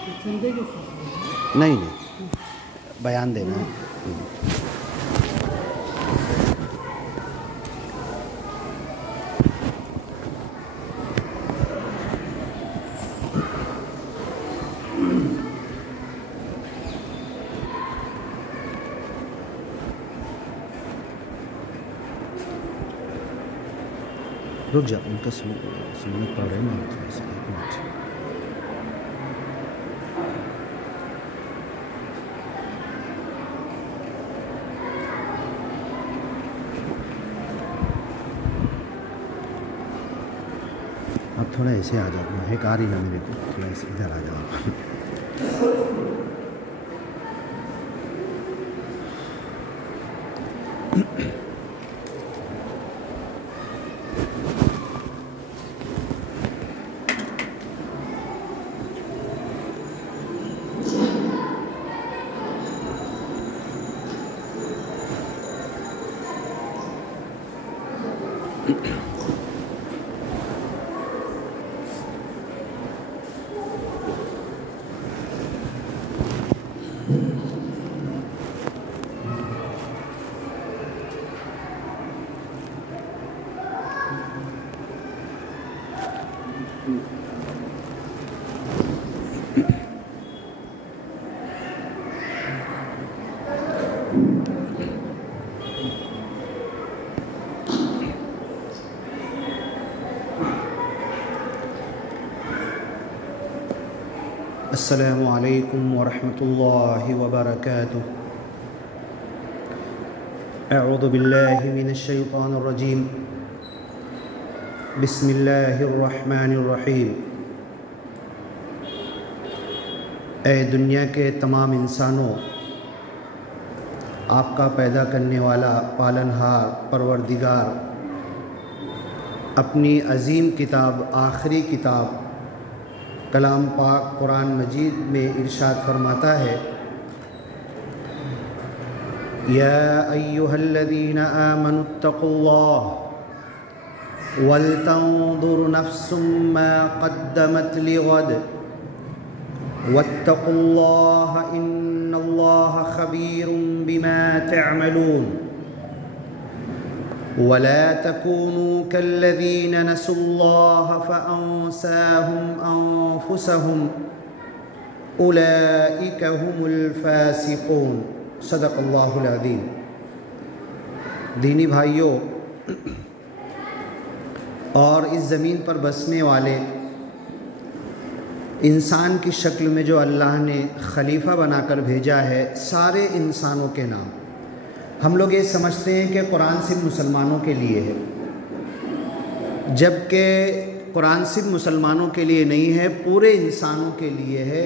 نہیں نہیں بیان دینا ہے۔ رک جا، ان کا سنت پڑھ رہے ہیں نا تھوڑا سا، ایک منٹ۔ اب تھوڑا ایسے آ جاؤ، ایک آ رہی نا میرے کو، تھوڑا ایسے ادھر آ جاؤ۔ السلام علیکم ورحمۃ اللہ وبرکاتہ۔ اعوذ باللہ من الشیطان الرجیم، بسم اللہ الرحمن الرحیم۔ اے دنیا کے تمام انسانوں، آپ کا پیدا کرنے والا پالنہار پروردگار اپنی عظیم کتاب، آخری کتاب کلام پاک قرآن مجید میں ارشاد فرماتا ہے، یا ایہا الذین آمنوا اتقوا اللہ ولتنظر نفس ما قدمت لغد واتقوا اللہ ان اللہ خبیر بما تعملون ولا تكونوا كالذين نسوا الله فأنساهم أنفسهم أولئك هم الفاسقون۔ صدق اللہ العظیم۔ دینی بھائیوں اور اس زمین پر بسنے والے انسان کی شکل میں جو اللہ نے خلیفہ بنا کر بھیجا ہے، سارے انسانوں کے نام ہم لوگ یہ سمجھتے ہیں کہ قرآن صرف مسلمانوں کے لیے ہے، جبکہ قرآن صرف مسلمانوں کے لیے نہیں ہے، پورے انسانوں کے لیے ہے،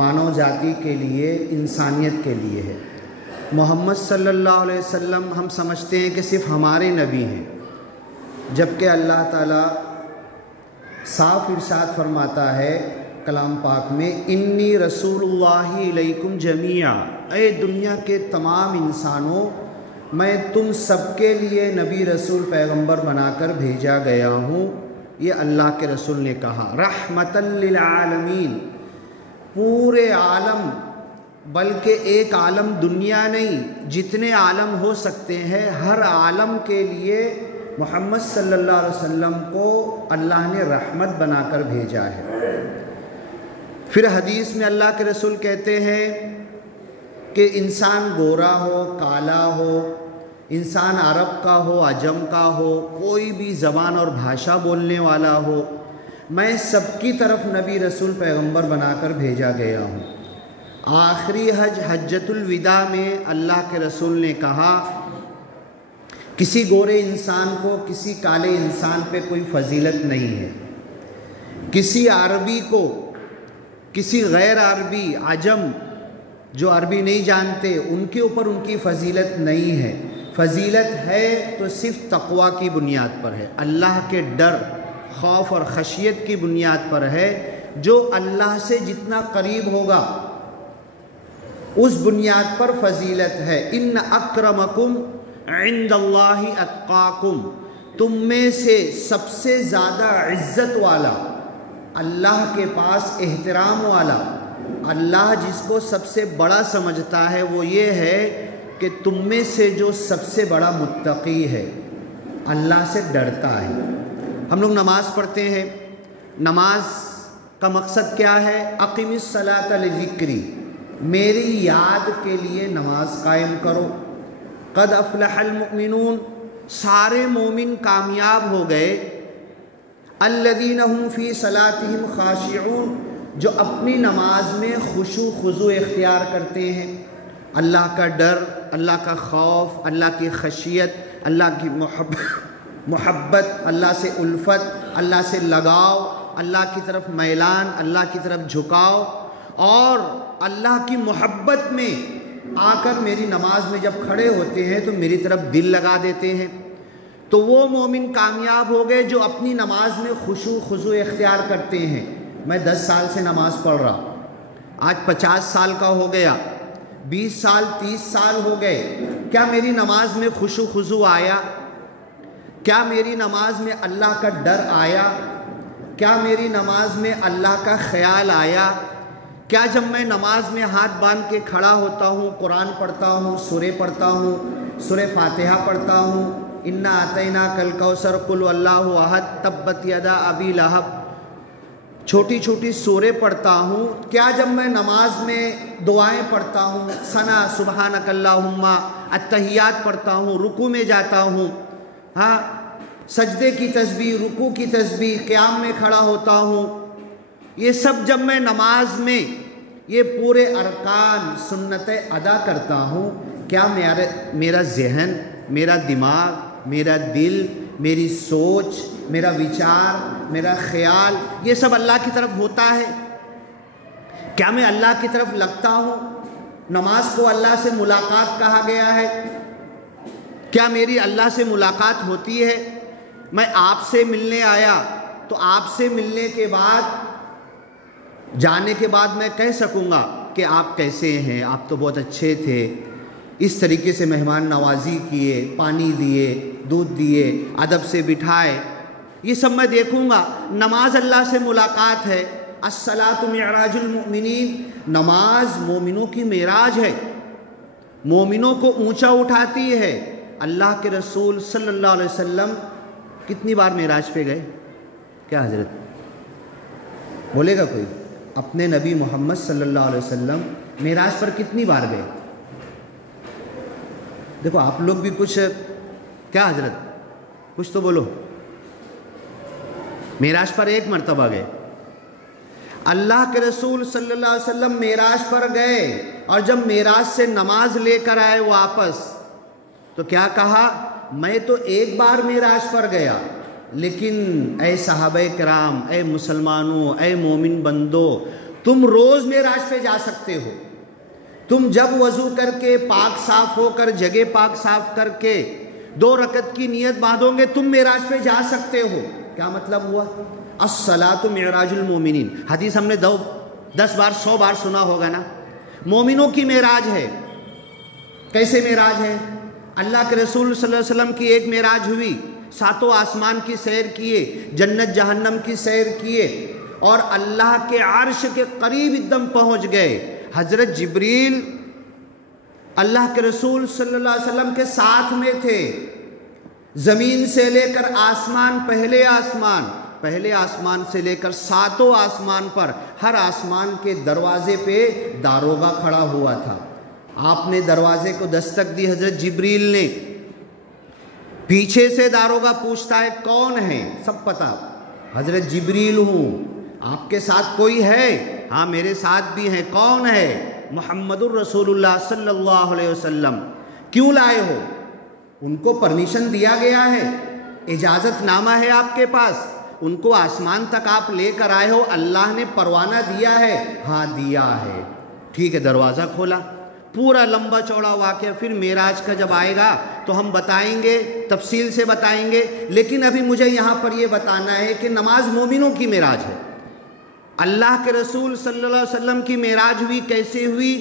مانو جاتی کے لیے، انسانیت کے لیے ہے۔ محمد صلی اللہ علیہ وسلم ہم سمجھتے ہیں کہ صرف ہمارے نبی ہیں، جبکہ اللہ تعالیٰ صاف ارشاد فرماتا ہے کلام پاک میں، انی رسول اللہ علیکم جمیعا، اے دنیا کے تمام انسانوں، میں تم سب کے لیے نبی رسول پیغمبر بنا کر بھیجا گیا ہوں۔ یہ اللہ کے رسول نے کہا، رحمۃ للعالمین، پورے عالم، بلکہ ایک عالم دنیا نہیں، جتنے عالم ہو سکتے ہیں ہر عالم کے لیے محمد صلی اللہ علیہ وسلم کو اللہ نے رحمت بنا کر بھیجا ہے۔ پھر حدیث میں اللہ کے رسول کہتے ہیں کہ انسان گورا ہو، کالا ہو، انسان عرب کا ہو، عجم کا ہو، کوئی بھی زبان اور بھاشا بولنے والا ہو، میں سب کی طرف نبی رسول پیغمبر بنا کر بھیجا گیا ہوں۔ آخری حج، حجۃ الوداع میں اللہ کے رسول نے کہا، کسی گورے انسان کو کسی کالے انسان پہ کوئی فضیلت نہیں ہے، کسی عربی کو کسی غیر عربی، عجم جو عربی نہیں جانتے، ان کے اوپر ان کی فضیلت نہیں ہے۔ فضیلت ہے تو صرف تقوی کی بنیاد پر ہے، اللہ کے ڈر، خوف اور خشیت کی بنیاد پر ہے۔ جو اللہ سے جتنا قریب ہوگا اس بنیاد پر فضیلت ہے۔ ان اکرمکم عند اللہ اتقاکم، تم میں سے سب سے زیادہ عزت والا، اللہ کے پاس احترام والا، اللہ جس کو سب سے بڑا سمجھتا ہے وہ یہ ہے کہ تم میں سے جو سب سے بڑا متقی ہے، اللہ سے ڈرتا ہے۔ ہم لوگ نماز پڑھتے ہیں، نماز کا مقصد کیا ہے؟ اقم الصلاۃ لذکری، میری یاد کے لیے نماز قائم کرو۔ قد افلح المؤمنون، سارے مومن کامیاب ہو گئے۔ الذین هم فی صلاتہم خاشعون، جو اپنی نماز میں خشوع خضوع اختیار کرتے ہیں، اللہ کا ڈر، اللہ کا خوف، اللہ کی خشیت، اللہ کی محبت، اللہ سے الفت، اللہ سے لگاؤ، اللہ کی طرف میلان، اللہ کی طرف جھکاؤ، اور اللہ کی محبت میں آ کر میری نماز میں جب کھڑے ہوتے ہیں تو میری طرف دل لگا دیتے ہیں۔ تو وہ مومن کامیاب ہو گئے جو اپنی نماز میں خشوع خضوع اختیار کرتے ہیں۔ میں 10 سال سے نماز پڑھ رہا، آج 50 سال کا ہو گیا، 20 سال 30 سال ہو گئے، کیا میری نماز میں خشوع خضوع آیا؟ کیا میری نماز میں اللہ کا ڈر آیا؟ کیا میری نماز میں اللہ کا خیال آیا؟ کیا جب میں نماز میں ہاتھ باندھ کے کھڑا ہوتا ہوں، قرآن پڑھتا ہوں، سورے پڑھتا ہوں، سورہ فاتحہ پڑھتا ہوں، انا اعطیناک الکوثر، قل واللہ احد، تبت یدا ابی لہب، چھوٹی چھوٹی سورے پڑھتا ہوں، کیا جب میں نماز میں دعائیں پڑھتا ہوں، ثنا سبحانک اللہم، التحیات پڑھتا ہوں، رکوع میں جاتا ہوں، ہاں سجدے کی تسبیح، رکوع کی تسبیح، قیام میں کھڑا ہوتا ہوں، یہ سب جب میں نماز میں یہ پورے ارکان سنتیں ادا کرتا ہوں، کیا میرا ذہن، میرا دماغ، میرا دل، میری سوچ، میرا وچار، میرا خیال، یہ سب اللہ کی طرف ہوتا ہے؟ کیا میں اللہ کی طرف لگتا ہوں؟ نماز کو اللہ سے ملاقات کہا گیا ہے، کیا میری اللہ سے ملاقات ہوتی ہے؟ میں آپ سے ملنے آیا تو آپ سے ملنے کے بعد، جانے کے بعد میں کہہ سکوں گا کہ آپ کیسے ہیں، آپ تو بہت اچھے تھے، اس طریقے سے مہمان نوازی کیے، پانی دیے، دودھ دیے، ادب سے بٹھائے، یہ سب میں دیکھوں گا۔ نماز اللہ سے ملاقات ہے۔ الصلاۃ معراج المؤمنین، نماز مومنوں کی معراج ہے، مومنوں کو اونچا اٹھاتی ہے۔ اللہ کے رسول صلی اللہ علیہ وسلم کتنی بار معراج پہ گئے؟ کیا حضرت بولے گا کوئی؟ اپنے نبی محمد صلی اللہ علیہ وسلم معراج پر کتنی بار گئے؟ دیکھو آپ لوگ بھی کچھ، کیا حضرت کچھ تو بولو۔ معراج پر 1 مرتبہ گئے۔ اللہ کے رسول صلی اللہ علیہ وسلم معراج پر گئے، اور جب معراج سے نماز لے کر آئے واپس تو کیا کہا؟ میں تو 1 بار معراج پر گیا، لیکن اے صحابہ کرام، اے مسلمانوں، اے مومن بندو، تم روز معراج پہ جا سکتے ہو۔ تم جب وضو کر کے پاک صاف ہو کر، جگہ پاک صاف کر کے 2 رکعت کی نیت باندھو گے، تم معراج پہ جا سکتے ہو۔ کیا مطلب ہوا؟ الصلاۃ معراج المومنین، حدیث ہم نے 10 بار 100 بار سنا ہوگا نا۔ مومنوں کی معراج ہے۔ کیسے معراج ہے؟ اللہ کے رسول صلی اللہ علیہ وسلم کی ایک معراج ہوئی، 7 آسمان کی سیر کیے، جنت جہنم کی سیر کیے، اور اللہ کے عرش کے قریب ایک دم پہنچ گئے۔ حضرت جبریل اللہ کے رسول صلی اللہ علیہ وسلم کے ساتھ میں تھے۔ زمین سے لے کر آسمان، پہلے آسمان سے لے کر 7 آسمان پر، ہر آسمان کے دروازے پہ داروغہ کھڑا ہوا تھا۔ آپ نے دروازے کو دستک دی، حضرت جبریل نے۔ پیچھے سے داروغہ پوچھتا ہے کون ہے؟ سب پتا، حضرت جبریل ہوں۔ آپ کے ساتھ کوئی ہے؟ ہاں میرے ساتھ بھی ہیں۔ کون ہے؟ محمد الرسول اللہ صلی اللہ علیہ وسلم۔ کیوں لائے ہو؟ ان کو پرمیشن دیا گیا ہے، اجازت نامہ ہے آپ کے پاس، ان کو آسمان تک آپ لے کر آئے ہو، اللہ نے پروانہ دیا ہے؟ ہاں دیا ہے۔ ٹھیک ہے، دروازہ کھولا۔ پورا لمبا چوڑا واقعہ پھر معراج کا جب آئے گا تو ہم بتائیں گے، تفصیل سے بتائیں گے، لیکن ابھی مجھے یہاں پر یہ بتانا ہے کہ نماز مومنوں کی معراج ہے۔ اللہ کے رسول صلی اللہ علیہ وسلم کی معراج ہوئی، کیسے ہوئی؟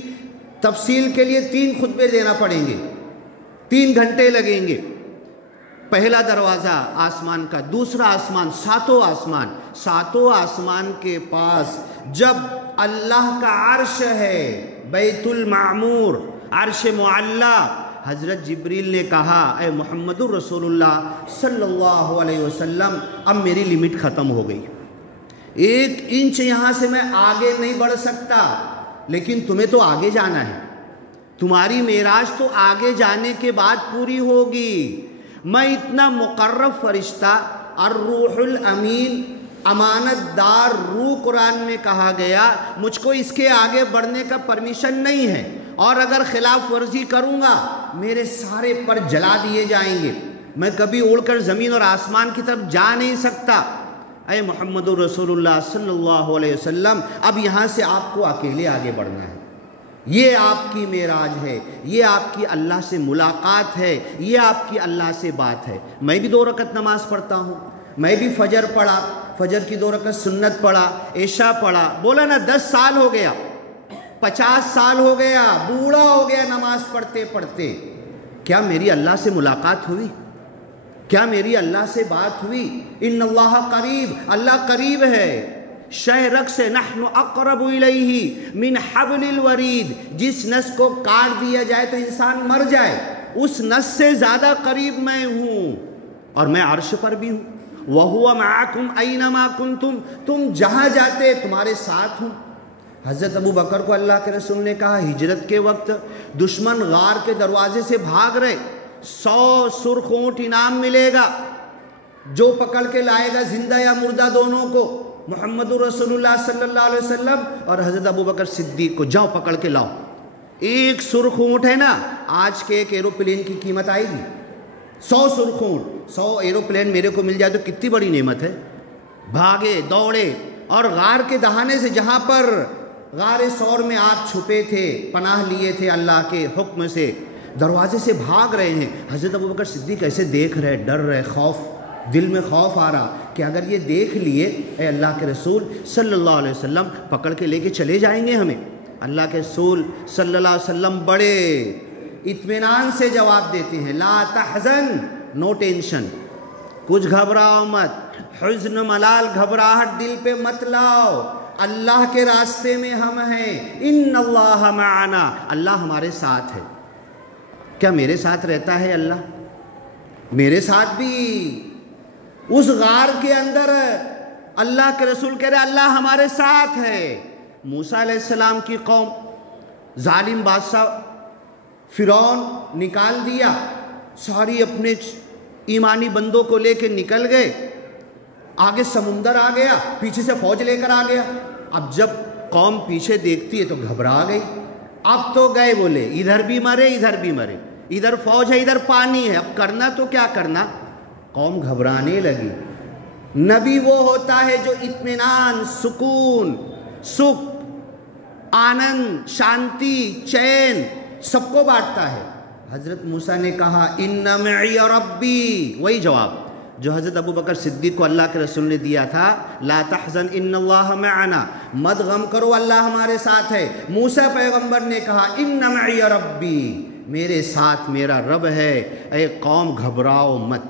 تفصیل کے لیے 3 خطبے دینا پڑیں گے، 3 گھنٹے لگیں گے۔ پہلا دروازہ آسمان کا، دوسرا آسمان، ساتوں آسمان کے پاس جب اللہ کا عرش ہے، بیت المعمور، عرش معلی، حضرت جبریل نے کہا اے محمد الرسول اللہ صلی اللہ علیہ وسلم اب میری لمٹ ختم ہو گئی، 1 انچ یہاں سے میں آگے نہیں بڑھ سکتا، لیکن تمہیں تو آگے جانا ہے، تمہاری معراج تو آگے جانے کے بعد پوری ہوگی، میں اتنا مقرب فرشتہ، الروح الامین، امانت دار روح قرآن میں کہا گیا، مجھ کو اس کے آگے بڑھنے کا پرمیشن نہیں ہے، اور اگر خلاف ورزی کروں گا میرے سارے پر جلا دیے جائیں گے، میں کبھی اڑ کر زمین اور آسمان کی طرف جا نہیں سکتا، اے محمد رسول اللہ صلی اللہ علیہ وسلم اب یہاں سے آپ کو اکیلے آگے بڑھنا ہے، یہ آپ کی معراج ہے، یہ آپ کی اللہ سے ملاقات ہے، یہ آپ کی اللہ سے بات ہے۔ میں بھی 2 رکعت نماز پڑھتا ہوں، میں بھی فجر پڑھا، فجر کی 2 رکعت سنت پڑھا، عشاء پڑھا، بولا نا 10 سال ہو گیا، 50 سال ہو گیا، بوڑھا ہو گیا نماز پڑھتے پڑھتے، کیا میری اللہ سے ملاقات ہوئی؟ کیا میری اللہ سے بات ہوئی؟ ان اللہ قریب، اللہ قریب ہے، شہرک سے نحن اقرب الیہ من حبل الورید، جس نس کو کاٹ دیا جائے تو انسان مر جائے، اس نس سے زیادہ قریب میں ہوں، اور میں عرش پر بھی ہوں، وَهُوَ مَعَكُمْ أَيْنَمَا كُنْتُمْ، تم جہاں جاتے تمہارے ساتھ ہوں۔ حضرت ابو بکر کو اللہ کے رسول نے کہا ہجرت کے وقت دشمن غار کے دروازے سے بھاگ رہے، 100 سرخ اونٹ انعام ملے گا، جو پکڑ کے لائے گا زندہ یا مردہ دونوں کو، محمد رسول اللہ صلی اللہ علیہ وسلم اور حضرت ابو بکر صدیق کو، جاؤ پکڑ کے لاؤ۔ 1 سرخ اونٹ ہے نا، آج کے 1 ایروپلین کی قیمت آئے گی، 100 سرخ اونٹ، 100 ایروپلین میرے کو مل جائے تو کتنی بڑی نعمت ہے۔ بھاگے دوڑے، اور غار کے دہانے سے، جہاں پر غار ثور میں آپ چھپے تھے، پناہ لیے تھے اللہ کے حکم سے، دروازے سے بھاگ رہے ہیں، حضرت ابو بکر صدیق ایسے دیکھ رہے، ڈر رہے، خوف، دل میں خوف آ رہا کہ اگر یہ دیکھ لیے اے اللہ کے رسول صلی اللہ علیہ وسلم پکڑ کے لے کے چلے جائیں گے ہمیں۔ اللہ کے رسول صلی اللہ علیہ وسلم بڑے اطمینان سے جواب دیتے ہیں، لا تحزن، نو ٹینشن، کچھ گھبراؤ مت، حزن ملال گھبراہٹ دل پہ مت لاؤ، اللہ کے راستے میں ہم ہیں، ان اللہ معنا، اللہ ہمارے ساتھ ہے۔ کیا میرے ساتھ رہتا ہے اللہ؟ میرے ساتھ بھی اس غار کے اندر اللہ کے رسول کہہ رہے اللہ ہمارے ساتھ ہے۔ موسیٰ علیہ السلام کی قوم، ظالم بادشاہ فرعون نکال دیا، ساری اپنے ایمانی بندوں کو لے کے نکل گئے، آگے سمندر آ گیا، پیچھے سے فوج لے کر آ گیا۔ اب جب قوم پیچھے دیکھتی ہے تو گھبرا گئی، اب تو گئے بولے، ادھر بھی مرے ادھر بھی مرے، ادھر فوج ہے ادھر پانی ہے، اب کرنا تو کیا کرنا؟ قوم گھبرانے لگی۔ نبی وہ ہوتا ہے جو اطمینان، سکون، سکھ، آنند، شانتی، چین سب کو بانٹتا ہے۔ حضرت موسیٰ نے کہا ان معی ربی، وہی جواب جو حضرت ابو بکر صدیق کو اللہ کے رسول نے دیا تھا، لا تحزن ان اللہ معنا، مت غم کرو اللہ ہمارے ساتھ ہے۔ موسیٰ پیغمبر نے کہا ان معی ربی، میرے ساتھ میرا رب ہے، اے قوم گھبراؤ مت۔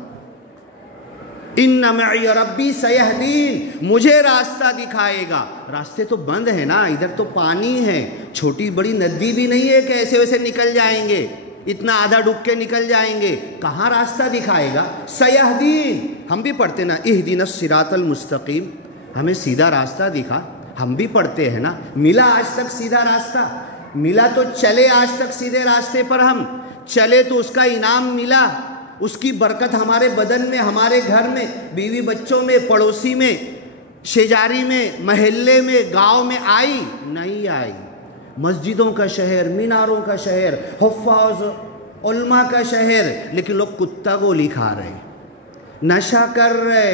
ان معی ربی سیہدین، مجھے راستہ دکھائے گا۔ راستے تو بند ہیں نا، ادھر تو پانی ہے، چھوٹی بڑی ندی بھی نہیں ہے کہ ایسے ویسے نکل جائیں گے، اتنا آدھا ڈوب کے نکل جائیں گے، کہاں راستہ دکھائے گا؟ سیہدین، ہم بھی پڑھتے نا اہدنا الصراط المستقیم، ہمیں سیدھا راستہ دکھا، ہم بھی پڑھتے ہیں نا، ملا آج تک سیدھا راستہ؟ ملا تو چلے آج تک سیدھے راستے پر، ہم چلے تو اس کا انعام ملا، اس کی برکت ہمارے بدن میں، ہمارے گھر میں، بیوی بچوں میں، پڑوسی میں، شیجاری میں، محلے میں، گاؤں میں آئی نہیں آئی؟ مسجدوں کا شہر، میناروں کا شہر، حفاظ علماء کا شہر، لیکن لوگ کتا گولی کھا رہے، نشہ کر رہے۔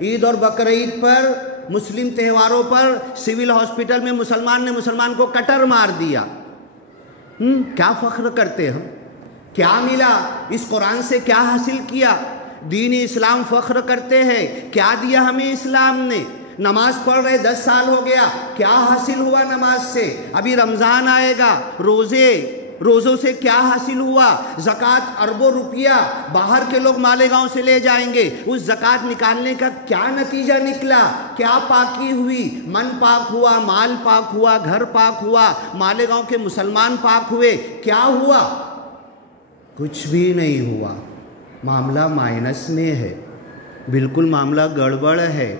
عید اور بقرعید پر، مسلم تہواروں پر سول ہاسپٹل میں مسلمان نے مسلمان کو کٹر مار دیا۔ کیا فخر کرتے ہم؟ کیا ملا؟ اس قرآن سے کیا حاصل کیا؟ دین اسلام فخر کرتے ہیں، کیا دیا ہمیں اسلام نے؟ نماز پڑھ رہے 10 سال ہو گیا، کیا حاصل ہوا نماز سے؟ ابھی رمضان آئے گا، روزے روزوں سے کیا حاصل ہوا؟ زکوٰۃ اربوں روپیہ باہر کے لوگ مالیگاؤں سے لے جائیں گے، اس زکوٰۃ نکالنے کا کیا نتیجہ نکلا؟ کیا پاکی ہوئی؟ من پاک ہوا، مال پاک ہوا، گھر پاک ہوا، مالیگاؤں کے مسلمان پاک ہوئے، کیا ہوا؟ کچھ بھی نہیں ہوا۔ معاملہ مائنس میں ہے، بالکل معاملہ گڑبڑ ہے۔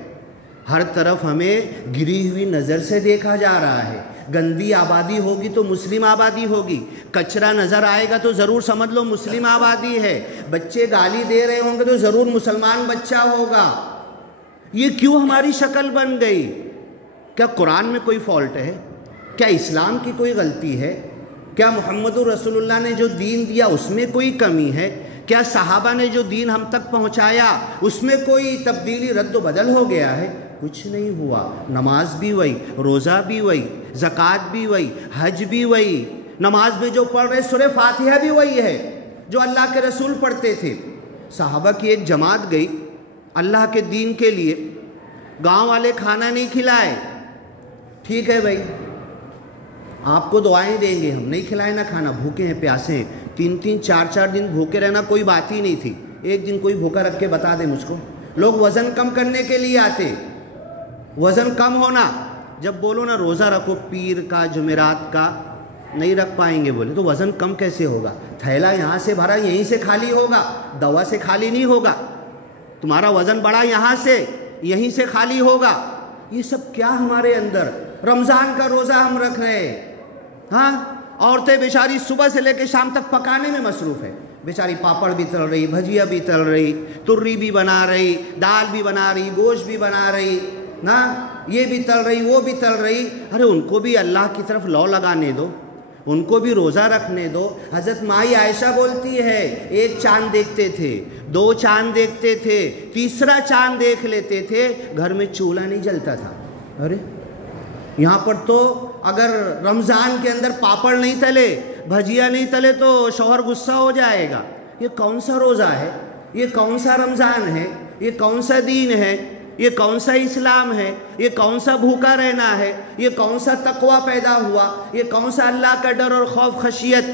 ہر طرف ہمیں گری ہوئی نظر سے دیکھا جا رہا ہے۔ گندی آبادی ہوگی تو مسلم آبادی ہوگی، کچرا نظر آئے گا تو ضرور سمجھ لو مسلم آبادی ہے، بچے گالی دے رہے ہوں گے تو ضرور مسلمان بچہ ہوگا۔ یہ کیوں ہماری شکل بن گئی؟ کیا قرآن میں کوئی فالٹ ہے؟ کیا اسلام کی کوئی غلطی ہے؟ کیا محمد رسول اللہ نے جو دین دیا اس میں کوئی کمی ہے؟ کیا صحابہ نے جو دین ہم تک پہنچایا اس میں کوئی تبدیلی رد و بدل ہو گیا ہے؟ کچھ نہیں ہوا۔ نماز بھی وہی، روزہ بھی وہی، زکوٰۃ بھی وہی، حج بھی وہی۔ نماز میں جو پڑھ رہے سورہ فاتحہ بھی وہی ہے جو اللہ کے رسول پڑھتے تھے۔ صحابہ کی ایک جماعت گئی اللہ کے دین کے لیے، گاؤں والے کھانا نہیں کھلائے، ٹھیک ہے بھائی آپ کو دعائیں دیں گے، ہم نہیں کھلائے نا کھانا، بھوکے ہیں پیاسے ہیں۔ 3 4 دن بھوکے رہنا کوئی بات ہی نہیں تھی۔ ایک دن کوئی بھوکا رکھ کے بتا دے مجھ کو، لوگ وزن کم کرنے کے لیے آتے، وزن کم ہونا، جب بولو نا روزہ رکھو پیر کا جمعرات کا، نہیں رکھ پائیں گے، بولے تو وزن کم کیسے ہوگا؟ تھیلا یہاں سے بھرا یہیں سے خالی ہوگا، دوا سے خالی نہیں ہوگا، تمہارا وزن بڑا یہاں سے یہیں سے خالی ہوگا۔ یہ سب کیا ہمارے اندر؟ رمضان کا روزہ ہم رکھ رہے ہیں، ہاں عورتیں بیچاری صبح سے لے کے شام تک پکانے میں مصروف ہے، بیچاری پاپڑ بھی تل رہی، بھجیا بھی تل رہی، تری بھی بنا رہی، دال بھی بنا رہی، گوشت بھی بنا رہی نا، یہ بھی تل رہی وہ بھی تل رہی۔ ارے ان کو بھی اللہ کی طرف لو لگانے دو، ان کو بھی روزہ رکھنے دو۔ حضرت مائی عائشہ بولتی ہے ایک چاند دیکھتے تھے، 2 چاند دیکھتے تھے، تیسرا چاند دیکھ لیتے تھے، گھر میں چولہا نہیں جلتا تھا۔ ارے یہاں پر تو اگر رمضان کے اندر پاپڑ نہیں تلے، بھجیا نہیں تلے تو شوہر غصہ ہو جائے گا۔ یہ کون سا روزہ ہے؟ یہ کون سا رمضان ہے؟ یہ کون سا دین ہے؟ یہ کون سا اسلام ہے؟ یہ کون سا بھوکا رہنا ہے؟ یہ کون سا تقوی پیدا ہوا؟ یہ کون سا اللہ کا ڈر اور خوف خشیت؟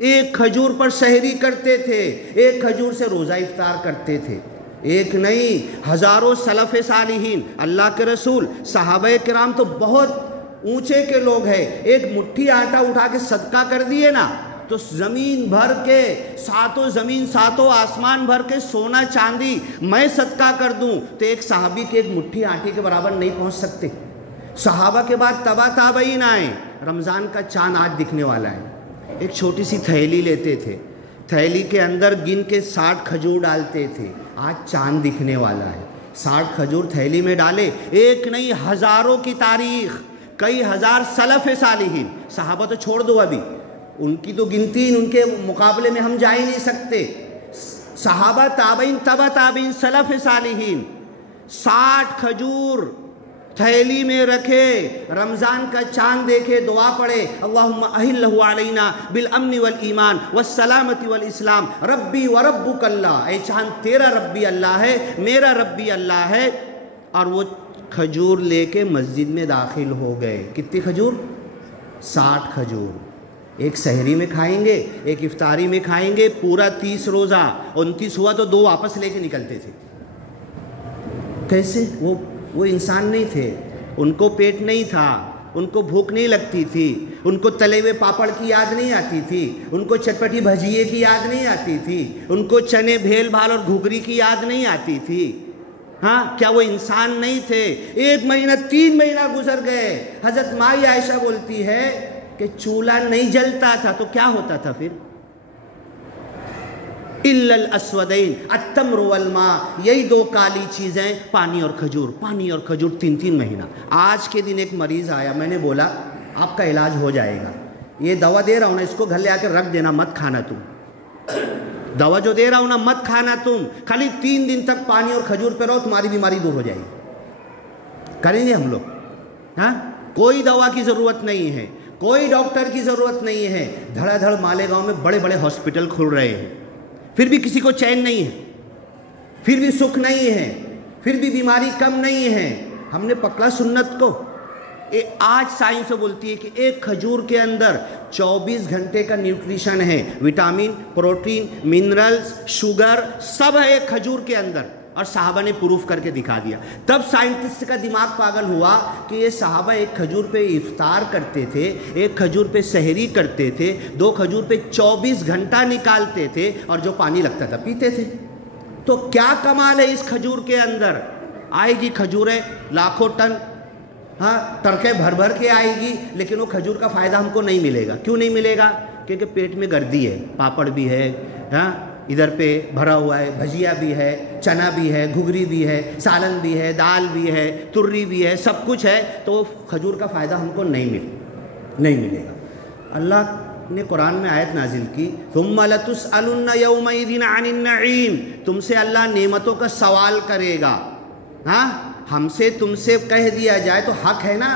ایک کھجور پر سحری کرتے تھے، ایک کھجور سے روزہ افطار کرتے تھے، ایک نہیں ہزاروں سلف صالحین، اللہ کے رسول، صحابہ کرام تو بہت اونچے کے لوگ ہیں، ایک مٹھی آٹا اٹھا کے صدقہ کر دیے نا تو زمین بھر کے، ساتوں زمین ساتوں آسمان بھر کے سونا چاندی میں صدقہ کر دوں تو ایک صحابی کے ایک مٹھی آٹے کے برابر نہیں پہنچ سکتے۔ صحابہ کے بعد تبا تابعین آئے، رمضان کا چاند آج دکھنے والا ہے۔ ایک چھوٹی سی تھیلی لیتے تھے، تھیلی کے اندر گن کے 60 کھجور ڈالتے تھے، آج چاند دکھنے والا ہے۔ 60 کھجور تھیلی میں ڈالے، ایک نہیں ہزاروں کی تاریخ، کئی ہزار سلف صالحین، صحابہ تو چھوڑ دو ابھی، ان کی تو گنتی ان کے مقابلے میں ہم جا ہی نہیں سکتے۔ صحابہ تابعین تبع تابعین سلف صالحین 60 کھجور تھیلی میں رکھے، رمضان کا چاند دیکھے، دعا پڑھے، اللہم اہلہ علینا بالامن والایمان والسلامت والاسلام ربی وربک اللہ، اے چاند تیرا ربی اللہ ہے، میرا ربی اللہ ہے۔ اور وہ کھجور لے کے مسجد میں داخل ہو گئے۔ کتنی کھجور؟ 60 کھجور۔ ایک سحری میں کھائیں گے، ایک افطاری میں کھائیں گے، پورا 30 روزہ، 29 ہوا تو 2 واپس لے کے نکلتے تھے۔ کیسے؟ وہ انسان نہیں تھے، ان کو پیٹ نہیں تھا، ان کو بھوک نہیں لگتی تھی، ان کو تلے ہوئے پاپڑ کی یاد نہیں آتی تھی، ان کو چٹپٹی بھجیے کی یاد نہیں آتی تھی، ان کو چنے بھیل بھال اور گھگری کی یاد نہیں آتی تھی۔ ہاں کیا وہ انسان نہیں تھے؟ 1 مہینہ 3 مہینہ گزر گئے، حضرت مائی عائشہ بولتی ہے کہ چولہا نہیں جلتا تھا تو کیا ہوتا تھا پھر؟ الا الاسودین التمر والماء، یہی 2 کالی چیزیں، پانی اور کھجور، پانی اور کھجور 3 مہینہ۔ آج کے دن ایک مریض آیا، میں نے بولا آپ کا علاج ہو جائے گا، یہ دوا دے رہا ہوں نا اس کو گھر لے آ کے رکھ دینا، مت کھانا تم، دوا جو دے رہا ہوں نا مت کھانا تم، خالی 3 دن تک پانی اور کھجور پہ رہو، تمہاری بیماری دور ہو جائے گی۔ کریں گے ہم لوگ؟ ہاں کوئی دوا کی ضرورت نہیں ہے، کوئی ڈاکٹر کی ضرورت نہیں ہے۔ دھڑا دھڑ مالیگاؤں میں بڑے بڑے ہاسپٹل کھل رہے ہیں، پھر بھی کسی کو چین نہیں ہے، پھر بھی سکھ نہیں ہے، پھر بھی بیماری کم نہیں ہے۔ ہم نے پکڑا سنت کو، آج سائنس بولتی ہے کہ ایک کھجور کے اندر 24 گھنٹے کا نیوٹریشن ہے، وٹامن، پروٹین، منرلز، شوگر، سب ہے ایک کھجور کے اندر، اور صحابہ نے پروف کر کے دکھا دیا۔ تب سائنٹسٹ کا دماغ پاگل ہوا کہ یہ صحابہ ایک کھجور پہ افطار کرتے تھے، ایک کھجور پہ سحری کرتے تھے، 2 کھجور پہ 24 گھنٹہ نکالتے تھے، اور جو پانی لگتا تھا پیتے تھے۔ تو کیا کمال ہے اس کھجور کے اندر؟ آئے گی کھجوریں لاکھوں ٹن، ہاں ٹرکیں بھر بھر کے آئے گی، لیکن وہ کھجور کا فائدہ ہم کو نہیں ملے گا۔ کیوں نہیں ملے گا؟ کیونکہ پیٹ میں گردی ہے، پاپڑ بھی ہے، ہاں ادھر پہ بھرا ہوا ہے، بھجیا بھی ہے، چنا بھی ہے، گھگری بھی ہے، سالن بھی ہے، دال بھی ہے، تری بھی ہے، سب کچھ ہے، تو کھجور کا فائدہ ہم کو نہیں ملے گا۔ اللہ نے قرآن میں آیت نازل کی، ثم لتسألن یومئذ عن النعیم، تم سے اللہ نعمتوں کا سوال کرے گا۔ ہاں ہم سے تم سے کہہ دیا جائے تو حق ہے نا،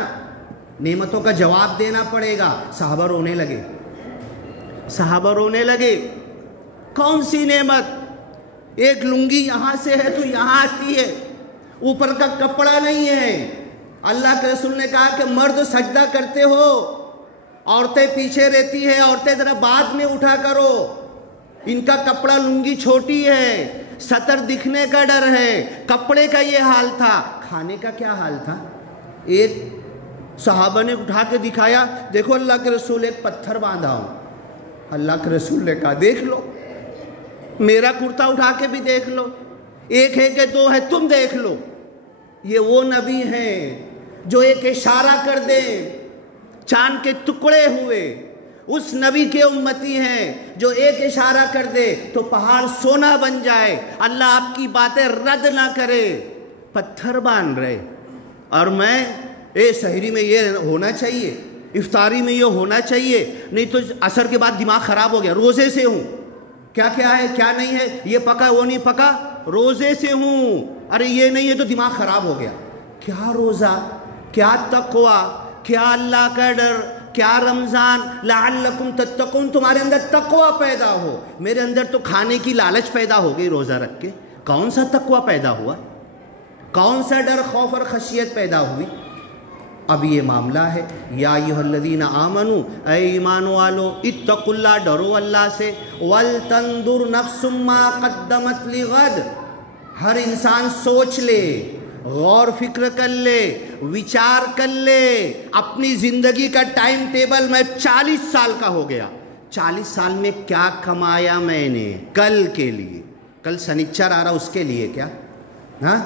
نعمتوں کا جواب دینا پڑے گا۔ صحابہ رونے لگے، کون سی نعمت؟ ایک لنگی یہاں سے ہے تو یہاں آتی ہے، اوپر کا کپڑا نہیں ہے۔ اللہ کے رسول نے کہا کہ مرد سجدہ کرتے ہو، عورتیں پیچھے رہتی ہے، عورتیں ذرا بعد میں اٹھا کرو، ان کا کپڑا لنگی چھوٹی ہے، سطر دکھنے کا ڈر ہے۔ کپڑے کا یہ حال تھا، کھانے کا کیا حال تھا؟ ایک صحابہ نے اٹھا کے دکھایا، دیکھو اللہ کے رسول ایک پتھر باندھا ہوں۔ اللہ کے رسول نے کہا دیکھ لو، میرا کرتا اٹھا کے بھی دیکھ لو، ایک ہے کہ 2 ہے، تم دیکھ لو۔ یہ وہ نبی ہیں جو ایک اشارہ کر دے چاند کے ٹکڑے ہوئے، اس نبی کے امتی ہیں جو ایک اشارہ کر دے تو پہاڑ سونا بن جائے۔ اللہ آپ کی باتیں رد نہ کرے، پتھر باندھ رہے، اور میں سحری میں یہ ہونا چاہیے، افطاری میں یہ ہونا چاہیے، نہیں تو عصر کے بعد دماغ خراب ہو گیا، روزے سے ہوں، کیا ہے کیا نہیں ہے، یہ پکا وہ نہیں پکا، روزے سے ہوں، ارے یہ نہیں ہے تو دماغ خراب ہو گیا۔ کیا روزہ، کیا تقوی، کیا اللہ کا ڈر، کیا رمضان، لعلکم تتقون، تمہارے اندر تقوی پیدا ہو۔ میرے اندر تو کھانے کی لالچ پیدا ہو گئی روزہ رکھ کے، کون سا تقوی پیدا ہوا، کون سا ڈر، خوف اور خشیت پیدا ہوئی؟ اب یہ معاملہ ہے، یا ایھا الذین آمنوا، اے ایمان والو، اتقوا اللہ، ڈرو اللہ سے، ولتنظر نفس ما قدمت لغد، ہر انسان سوچ لے، غور فکر کر لے، وچار کر لے، اپنی زندگی کا ٹائم ٹیبل، میں 40 سال کا ہو گیا، 40 سال میں کیا کمایا میں نے کل کے لیے، کل سنیچر آ رہا اس کے لیے کیا، ہاں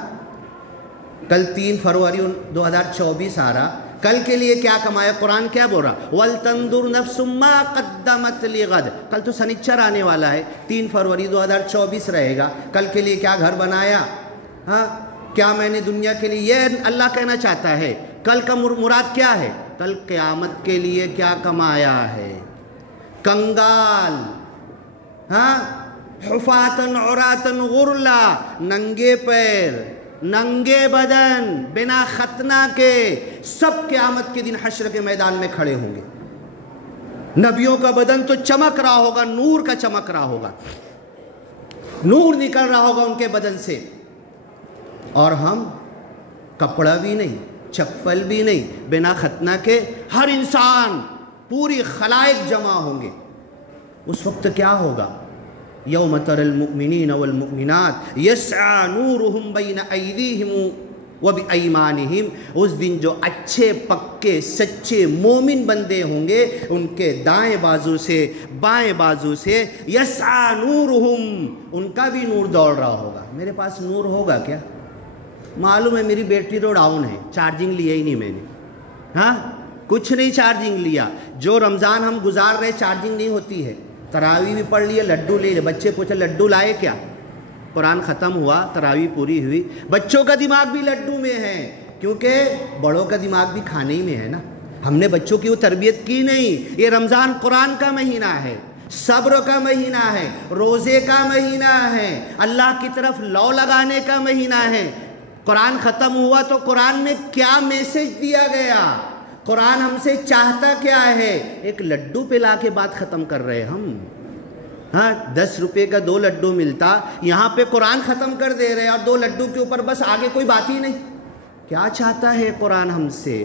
کل 3 فروری 2024 آ رہا، کل کے لیے کیا کمایا؟ قرآن کیا بول رہا؟ وَلْتَنْظُرْ نَفْسٌ مَا قَدَّمَتْ لِغَدٍ، کل تو سنیچر آنے والا ہے، 3 فروری 2024 رہے گا، کل کے لیے کیا گھر بنایا، ہاں کیا میں نے دنیا کے لیے، یہ اللہ کہنا چاہتا ہے۔ کل کا مراد کیا ہے؟ کل قیامت کے لیے کیا کمایا ہے؟ کنگال، ہاں حفاتن عراتن غرلا، ننگے پیر، ننگے بدن، بنا ختنہ کے، سب قیامت کے دن حشر کے میدان میں کھڑے ہوں گے۔ نبیوں کا بدن تو چمک رہا ہوگا، نور کا چمک رہا ہوگا، نور نکل رہا ہوگا ان کے بدن سے، اور ہم کپڑا بھی نہیں، چپل بھی نہیں، بنا ختنہ کے ہر انسان، پوری خلائق جمع ہوں گے۔ اس وقت کیا ہوگا؟ یوم تر المؤمنین والمؤمنات یسعی نورہم بین ایدیہم وبایمانہم، اس دن جو اچھے پکے سچے مومن بندے ہوں گے، ان کے دائیں بازو سے بائیں بازو سے یسعی نورہم، ان کا بھی نور دوڑ رہا ہوگا۔ میرے پاس نور ہوگا کیا؟ معلوم ہے میری بیٹری تو ڈاؤن ہے، چارجنگ لیا ہی نہیں میں نے، ہاں کچھ نہیں چارجنگ لیا۔ جو رمضان ہم گزار رہے چارجنگ نہیں ہوتی ہے، تراویح بھی پڑھ لیے، لڈو لے لے، بچے پوچھے لڈو لائے کیا؟ قرآن ختم ہوا، تراویح پوری ہوئی، بچوں کا دماغ بھی لڈو میں ہے، کیونکہ بڑوں کا دماغ بھی کھانے ہی میں ہے نا۔ ہم نے بچوں کی وہ تربیت کی نہیں۔ یہ رمضان قرآن کا مہینہ ہے، صبر کا مہینہ ہے، روزے کا مہینہ ہے، اللہ کی طرف لو لگانے کا مہینہ ہے۔ قرآن ختم ہوا تو قرآن میں کیا میسج دیا گیا؟ قرآن ہم سے چاہتا کیا ہے؟ ایک لڈو پلا کے بات ختم کر رہے ہم، ہاں 10 روپے کا 2 لڈو ملتا، یہاں پہ قرآن ختم کر دے رہے، اور 2 لڈو کے اوپر بس آگے کوئی بات ہی نہیں۔ کیا چاہتا ہے قرآن ہم سے؟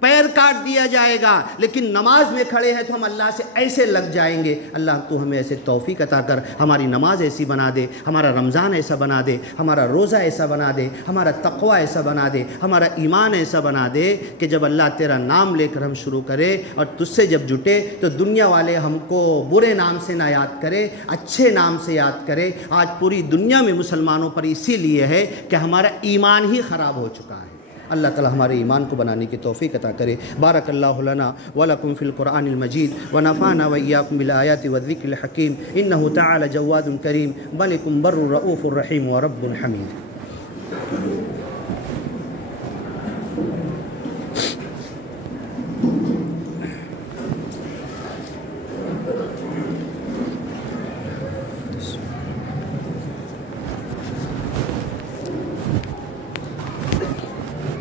پیر کاٹ دیا جائے گا، لیکن نماز میں کھڑے ہیں تو ہم اللہ سے ایسے لگ جائیں گے۔ اللہ تو ہمیں ایسے توفیق عطا کر، ہماری نماز ایسی بنا دے، ہمارا رمضان ایسا بنا دے، ہمارا روزہ ایسا بنا دے، ہمارا تقوی ایسا بنا دے، ہمارا ایمان ایسا بنا دے کہ جب اللہ تیرا نام لے کر ہم شروع کرے اور تجھ سے جب جٹے تو دنیا والے ہم کو برے نام سے نہ یاد کرے، اچھے نام سے یاد کرے۔ آج پوری دنیا میں مسلمانوں پر اسی لیے ہے کہ ہمارا ایمان ہی خراب ہو چکا ہے۔ اللہ تعالی ہمارے ایمان کو بنانے کی توفیق عطا کرے۔ بارک اللہ لنا ولکم فی القرآن المجید ونفعنا وإیاکم بالآیات والذکر الحکیم انہ تعالی جواد کریم ملک بر رؤوف رحیم ورب حمید۔